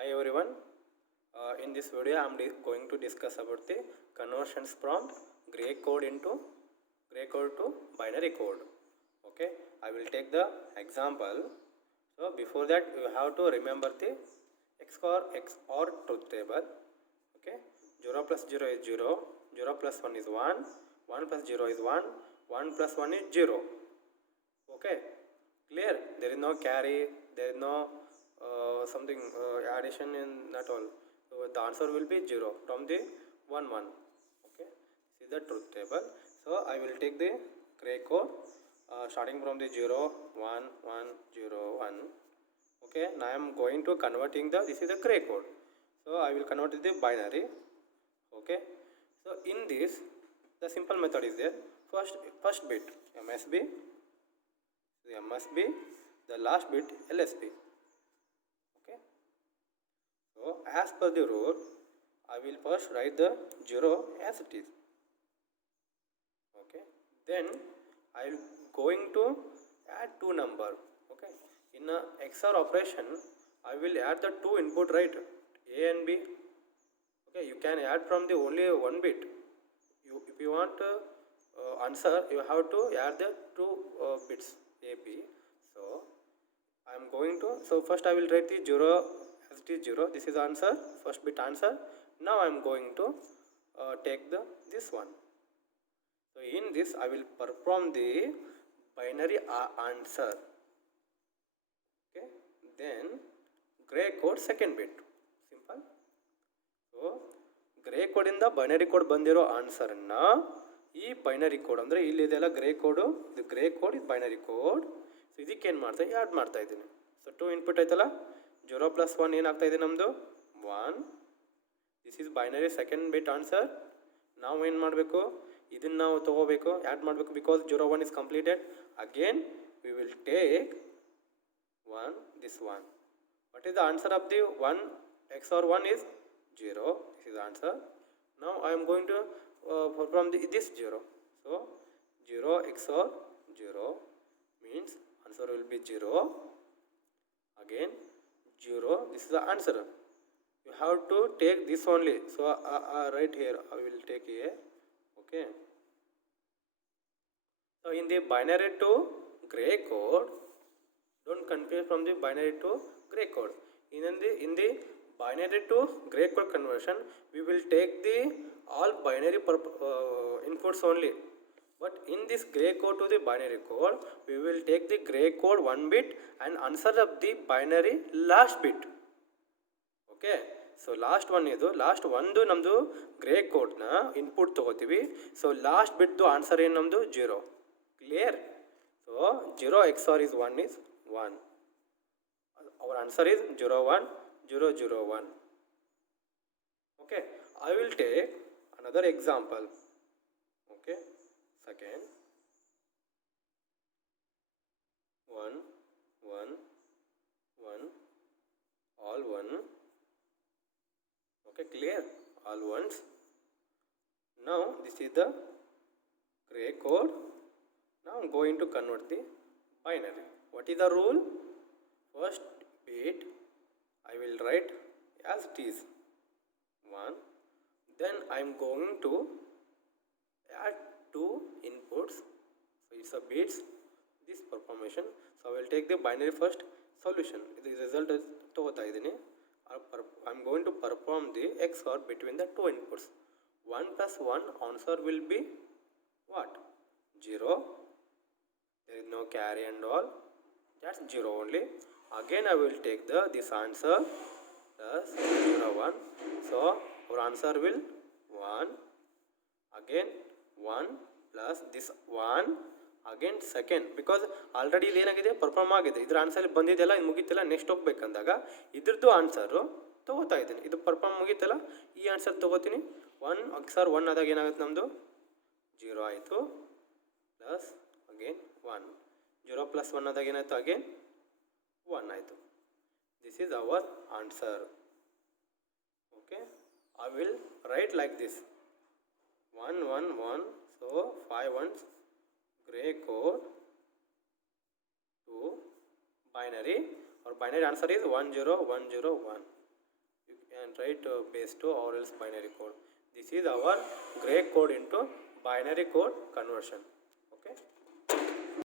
Hi everyone. In this video, I am going to discuss about the conversions from gray code to binary code. Okay, I will take the example. So before that, you have to remember the XOR truth table. Okay, 0 plus 0 is 0, 0 plus 1 is 1, 1 plus 0 is 1, 1 plus 1 is 0. Okay, clear? There is no carry, there is no something addition in that all. So the answer will be 0 from the 1 1. Okay, this is the truth table. So I will take the gray code starting from the 0 1 1 0 1. Okay, now I am going to converting the, this is the gray code. So I will convert it to the binary. Okay, so in this the simple method is there. First bit MSB, the last bit LSB. Okay, so as per the rule, I will first write the 0 as it is. Okay, then I will going to add two number. Okay, in a XOR operation, I will add the two input, right, A and B. Okay, you can add from the only one bit. If you want answer, you have to add the two bits A B. So I am going to, so first I will write the 0 as it is 0. This is answer, first bit answer. Now I am going to take the this one. So in this I will perform the binary answer. Okay, then gray code second bit. Simple. So grey ಕೋಡಿಂದ binary code ಬಂದಿರೋ ಆನ್ಸರನ್ನು ಈ binary code ಅಂದರೆ ಇಲ್ಲಿದೆಲ್ಲ grey ಕೋಡು, ಇದು grey code, ಇದು binary code. So ಇದಕ್ಕೆ ಏನು ಮಾಡ್ತಾ ಆ್ಯಡ್ ಮಾಡ್ತಾ ಇದ್ದೀನಿ. ಸೊ ಟು ಇನ್ಪುಟ್ ಆಯ್ತಲ್ಲ, 0 ಪ್ಲಸ್ 1 ಏನಾಗ್ತಾ ಇದೆ ನಮ್ಮದು 1. This is binary second bit answer. ನಾವು ಏನು ಮಾಡಬೇಕು, ಇದನ್ನು ನಾವು ತೊಗೋಬೇಕು, ಆ್ಯಡ್ ಮಾಡಬೇಕು. Because 0 1 is completed. Again we will take 1, this one. What is the answer of the 1 XOR 1 is 0. This is the answer. Now I am going to perform this 0. So 0 XOR 0 means answer will be 0. Again 0. This is the answer. You have to take this only. So right here I will take a. Okay. So in the binary to gray code, don't confuse from the binary to gray code. In the binary to gray code conversion, we will take the all binary inputs only. But in this gray code to the binary code, we will take the gray code 1 bit and answer of the binary last bit. Okay, so last one is last ಒಂದು ನಮ್ಮದು grey ಕೋಡ್ನ input ತಗೋತೀವಿ. So last ಬಿಟ್ಟು answer ಏನು ನಮ್ಮದು 0. Clear? So 0 XOR is 1 is 1. Our answer is 0 1 0 0 1. Okay, I will take another example. Okay, second 1 1 1 all 1. Okay, clear? All ones. Now this is the gray code. Now I am going to convert the binary. What is the rule? First bit I will write as it is 1. Then I am going to add two inputs. So it's a bits, this performation. So I will take the binary first solution. The result is togota idini. I am going to perform the XOR between the two inputs. 1 plus 1 answer will be what? 0. There is no carry and all. That's 0 only. Again I will take this answer plus 0 1. So our answer will 1. Again 1 plus this 1. Again second, because already ಇದು ಏನಾಗಿದೆ perform ಆಗಿದೆ. ಇದ್ರ answer ಬಂದಿದೆಯಲ್ಲ, ಇದು ಮುಗೀತಿಲ್ಲ, next ಹೋಗ್ಬೇಕಂದಾಗ ಇದ್ರದ್ದು answer ತೊಗೋತಾ ಇದ್ದೀನಿ. ಇದು perform ಮುಗೀತಲ್ಲ, ಈ ಆನ್ಸರ್ ತೊಗೋತೀನಿ. 1 XOR 1 ಆದಾಗ ಏನಾಗುತ್ತೆ ನಮ್ಮದು 0 ಆಯಿತು. Plus again 1. 0 ಪ್ಲಸ್ 1 ಆದಾಗ ಏನಾಯಿತು, ಅಗೇನ್ 1 ಆಯಿತು. This is our answer. Okay, I will write like this 1 1 1. So 5 ones gray code to binary. Our binary answer is 1 0 1 0 1. write base to or else binary code. This is our gray code into binary code conversion.